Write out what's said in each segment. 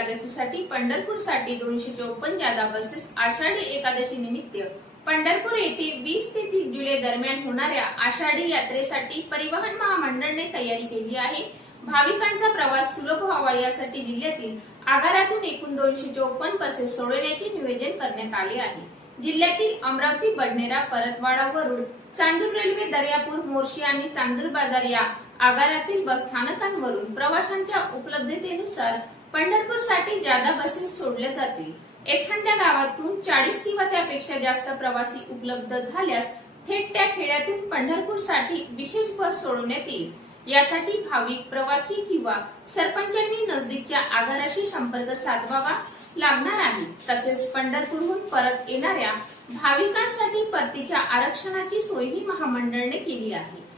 एकादशीसाठी पंढरपूरसाठी 254 जादा बसेस आषाढी एकादशी निमित्त पंढरपूर येथे 20 ते 30 जुलै दरम्यान होणाऱ्या आषाढी यात्रेसाठी परिवहन महामंडळाने तयारी केली आहे। भाविकांचा प्रवास सुलभ व्हावा यासाठी जिल्ह्यातील आगारातून एकूण 254 बसेस सोडण्याचे नियोजन करण्यात आले आहे। जिल्ह्यातील अमरावती, बडनेरा, परतवाडा, वरुड, चांदूर रेल्वे, दर्यापूर, मोर्शी आणि चांदूर बाजार या आगारातील बस स्थानकांवरून प्रवाशांच्या उपलब्धतेनुसार पंढरपूरसाठी जादा बसेस सोडल्या जातील। एखाद्या गावातून 40 किंवा त्यापेक्षा जास्त प्रवासी उपलब्ध झाल्यास थेट त्या खेड्यातून पंढरपूरसाठी विशेष बस सोडण्यात येईल। यासाठी भाविक, प्रवासी किंवा सरपंचांनी नजदीकच्या आगाराशी संपर्क साधावा लागणार आहे। तसेच पंढरपूरहून परत येणाऱ्या भाविकांसाठी परतीच्या आरक्षणाची सोयही महामंडळाने केली आहे।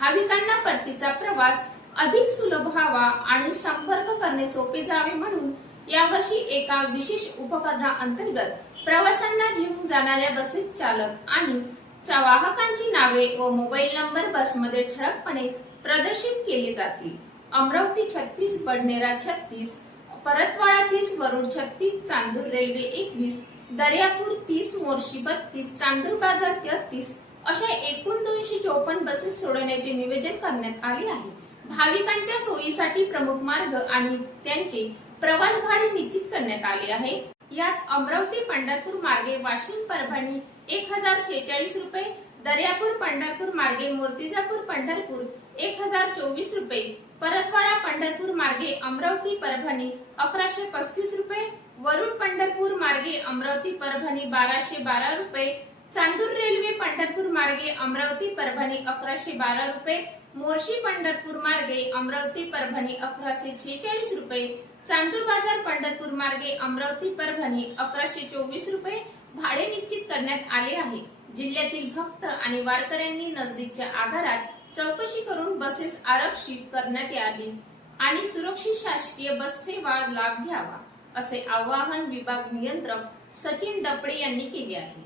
भाविकांना परतीचा प्रवास अधिक सुलभ व्हावा आणि संपर्क करणे सोपे जावे म्हणून यावर्षी एका विशेष उपक्रमाअंतर्गत प्रवाशांना घेऊन जाणाऱ्या बसेस चालक आणि वाहकांची नावे व मोबाईल नंबर बसमध्ये ठळकपणे प्रदर्शित केले जातील। अमरावती 36, बडनेरा 36, परतवाडा 30, वरुड 36, चांदूर रेल्वे 21, दर्यापूर 30, मोर्शी 32, चांदूर बाजार 33 अशा एकूण 254 बसेस सोडण्याचे नियोजन करण्यात आले आहे। भाविकांच्या सोयीसाठी प्रमुख मार्ग आणि त्यांचे प्रवास भाडे निश्चित करण्यात आले आहे। यात अमरावती पंढरपूर मार्गे वाशिम परभणी 1046 रुपये, दर्यापूर पंढरपूर मार्गे मूर्तिजापूर पंढरपूर 1024 रुपये, परतवाडा पंढरपूर मार्गे अमरावती परभणी 1135 रुपये, वरुड पंढरपूर मार्गे अमरावती परभणी 1212 रुपये, चांदूर रेल्वे पंढरपूर मार्गे अमरावती परभणी 1112 रुपये, मोर्शी पंढरपूर मार्गे अमरावती परभणी 1146 रुपये, चांदूर बाजार पंढरपूर मार्गे अमरावती परभणी 1124 रुपये भाडे निश्चित करण्यात आले आहे। जिल्ह्यातील भक्त आणि वारकऱ्यांनी नजदीकच्या आगारात चौकशी करून बसेस आरक्षित करण्यात आली आणि सुरक्षित शासकीय बस सेवा लाभ घ्यावा असे आवाहन विभाग नियंत्रक सचिन डपळे यांनी केले आहे।